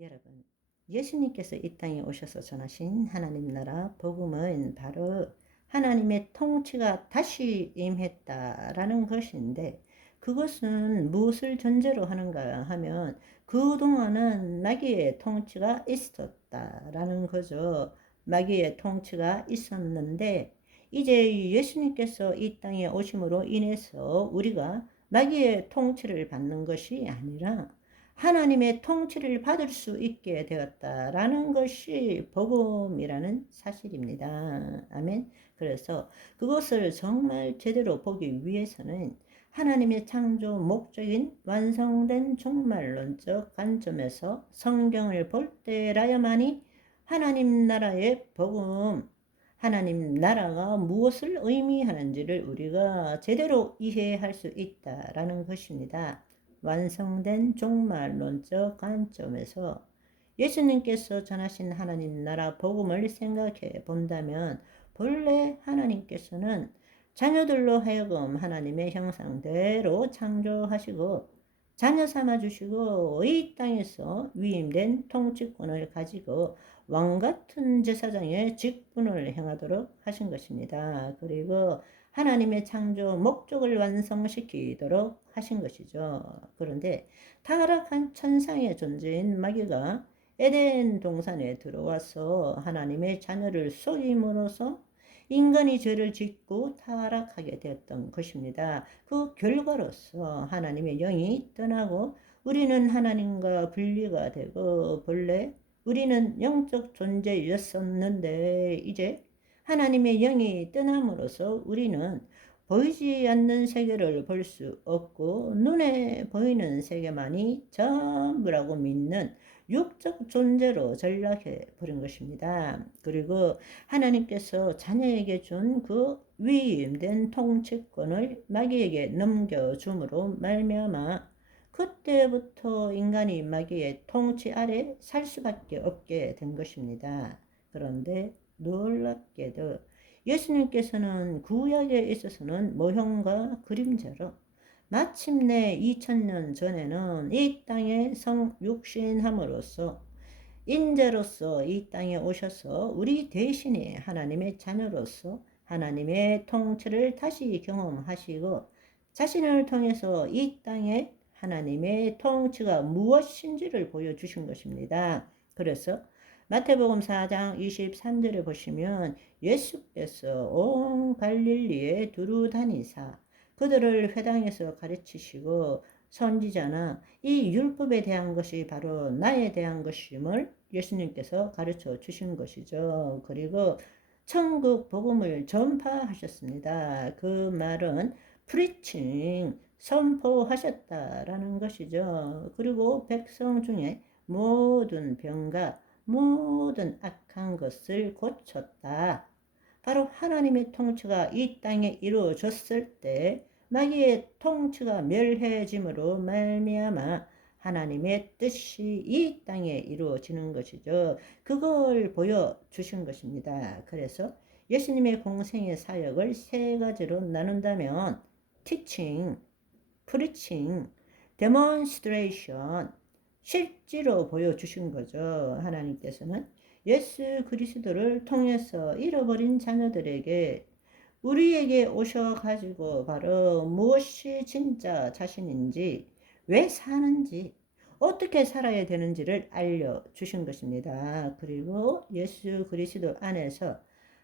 여러분, 예수님께서 이 땅에 오셔서 전하신 하나님 나라 복음은 바로 하나님의 통치가 다시 임했다라는 것인데, 그것은 무엇을 전제로 하는가 하면 그동안은 마귀의 통치가 있었다라는 거죠. 마귀의 통치가 있었는데 이제 예수님께서 이 땅에 오심으로 인해서 우리가 마귀의 통치를 받는 것이 아니라 하나님의 통치를 받을 수 있게 되었다라는 것이 복음이라는 사실입니다. 아멘. 그래서 그것을 정말 제대로 보기 위해서는 하나님의 창조 목적인 완성된 종말론적 관점에서 성경을 볼 때라야만이 하나님 나라의 복음, 하나님 나라가 무엇을 의미하는지를 우리가 제대로 이해할 수 있다라는 것입니다. 완성된 종말론적 관점에서 예수님께서 전하신 하나님 나라 복음을 생각해 본다면 본래 하나님께서는 자녀들로 하여금 하나님의 형상대로 창조하시고 자녀 삼아 주시고 이 땅에서 위임된 통치권을 가지고 왕같은 제사장의 직분을 행하도록 하신 것입니다. 그리고 하나님의 창조 목적을 완성시키도록 하신 것이죠. 그런데 타락한 천상의 존재인 마귀가 에덴 동산에 들어와서 하나님의 자녀를 속임으로써 인간이 죄를 짓고 타락하게 되었던 것입니다. 그 결과로서 하나님의 영이 떠나고 우리는 하나님과 분리가 되고 본래 우리는 영적 존재였었는데 이제 하나님의 영이 떠남으로써 우리는 보이지 않는 세계를 볼 수 없고 눈에 보이는 세계만이 전부라고 믿는 육적 존재로 전락해 버린 것입니다. 그리고 하나님께서 자녀에게 준 그 위임된 통치권을 마귀에게 넘겨줌으로 말미암아 그때부터 인간이 마귀의 통치 아래 살 수밖에 없게 된 것입니다. 그런데 놀랍게도 예수님께서는 구약에 있어서는 모형과 그림자로 마침내 2000년 전에는 이 땅에 성육신함으로써 인자로서 이 땅에 오셔서 우리 대신에 하나님의 자녀로서 하나님의 통치를 다시 경험하시고 자신을 통해서 이 땅에 하나님의 통치가 무엇인지를 보여주신 것입니다. 그래서 마태복음 4장 23절을 보시면 예수께서 온 갈릴리에 두루 다니사 그들을 회당에서 가르치시고 선지자나 이 율법에 대한 것이 바로 나에 대한 것임을 예수님께서 가르쳐 주신 것이죠. 그리고 천국 복음을 전파하셨습니다. 그 말은 프리칭, 선포하셨다라는 것이죠. 그리고 백성 중에 모든 병과 모든 악한 것을 고쳤다. 바로 하나님의 통치가 이 땅에 이루어졌을 때 마귀의 통치가 멸해짐으로 말미암아 하나님의 뜻이 이 땅에 이루어지는 것이죠. 그걸 보여주신 것입니다. 그래서 예수님의 공생의 사역을 세 가지로 나눈다면 teaching, preaching, demonstration, 실제로 보여주신 거죠. 하나님께서는 예수 그리스도를 통해서 잃어버린 자녀들에게 우리에게 오셔가지고 바로 무엇이 진짜 자신인지, 왜 사는지, 어떻게 살아야 되는지를 알려주신 것입니다. 그리고 예수 그리스도 안에서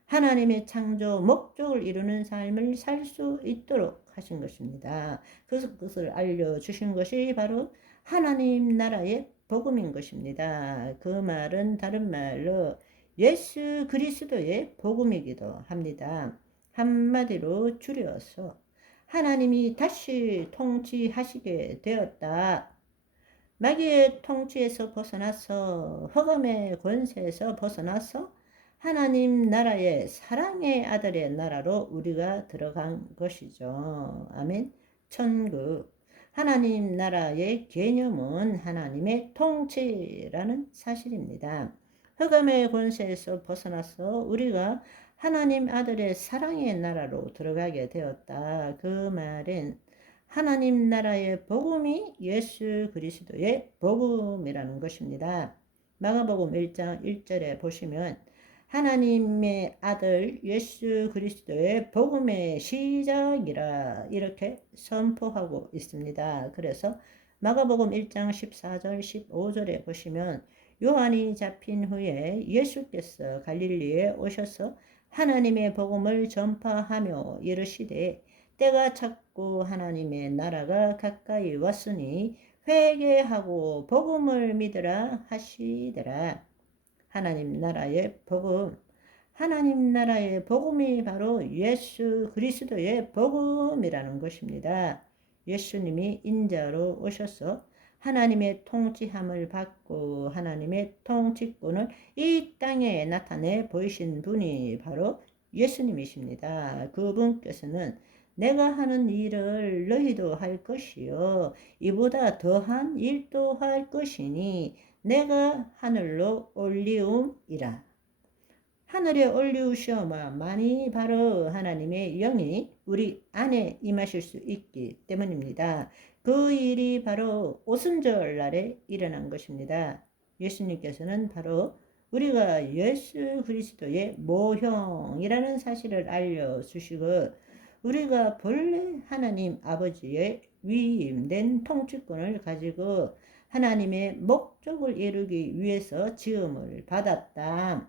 하나님의 창조 목적을 이루는 삶을 살 수 있도록 하신 것입니다. 그래서 그것을 알려주신 것이 바로 하나님 나라의 복음인 것입니다. 그 말은 다른 말로 예수 그리스도의 복음이기도 합니다. 한마디로 줄여서 하나님이 다시 통치하시게 되었다. 마귀의 통치에서 벗어나서 흑암의 권세에서 벗어나서 하나님 나라의 사랑의 아들의 나라로 우리가 들어간 것이죠. 아멘. 천국. 하나님 나라의 개념은 하나님의 통치라는 사실입니다. 흑암의 권세에서 벗어나서 우리가 하나님 아들의 사랑의 나라로 들어가게 되었다. 그 말은 하나님 나라의 복음이 예수 그리스도의 복음이라는 것입니다. 마가복음 1장 1절에 보시면 하나님의 아들 예수 그리스도의 복음의 시작이라 이렇게 선포하고 있습니다. 그래서 마가복음 1장 14절 15절에 보시면 요한이 잡힌 후에 예수께서 갈릴리에 오셔서 하나님의 복음을 전파하며 이르시되 때가 찼고 하나님의 나라가 가까이 왔으니 회개하고 복음을 믿으라 하시더라. 하나님 나라의 복음, 하나님 나라의 복음이 바로 예수 그리스도의 복음이라는 것입니다. 예수님이 인자로 오셔서 하나님의 통치함을 받고 하나님의 통치권을 이 땅에 나타내 보이신 분이 바로 예수님이십니다. 그분께서는 내가 하는 일을 너희도 할 것이요 이보다 더한 일도 할 것이니 내가 하늘로 올리움이라. 하늘에 올리우시오만이 바로 하나님의 영이 우리 안에 임하실 수 있기 때문입니다. 그 일이 바로 오순절 날에 일어난 것입니다. 예수님께서는 바로 우리가 예수 그리스도의 모형이라는 사실을 알려주시고 우리가 본래 하나님 아버지의 위임된 통치권을 가지고 하나님의 목적을 이루기 위해서 지음을 받았다.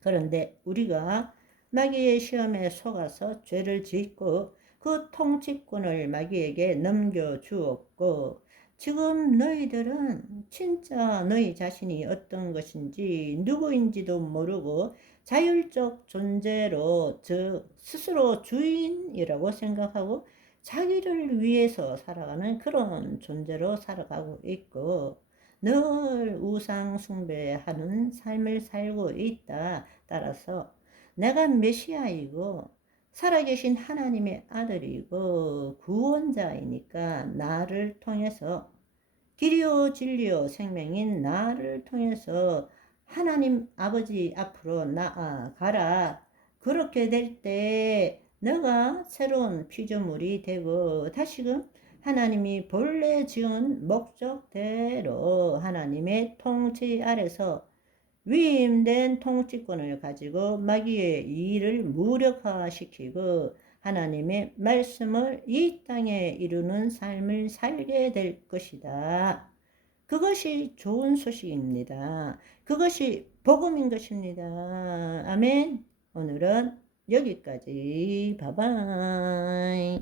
그런데 우리가 마귀의 시험에 속아서 죄를 짓고 그 통치권을 마귀에게 넘겨주었고 지금 너희들은 진짜 너희 자신이 어떤 것인지 누구인지도 모르고 자율적 존재로 즉 스스로 주인이라고 생각하고 자기를 위해서 살아가는 그런 존재로 살아가고 있고 늘 우상 숭배하는 삶을 살고 있다. 따라서 내가 메시아이고 살아계신 하나님의 아들이고 구원자이니까 나를 통해서 길이요 진리요 생명인 나를 통해서 하나님 아버지 앞으로 나아가라. 그렇게 될 때 너가 새로운 피조물이 되고 다시금 하나님이 본래 지은 목적대로 하나님의 통치 아래서 위임된 통치권을 가지고 마귀의 일을 무력화시키고 하나님의 말씀을 이 땅에 이루는 삶을 살게 될 것이다. 그것이 좋은 소식입니다. 그것이 복음인 것입니다. 아멘. 오늘은 여기까지. 바이바이.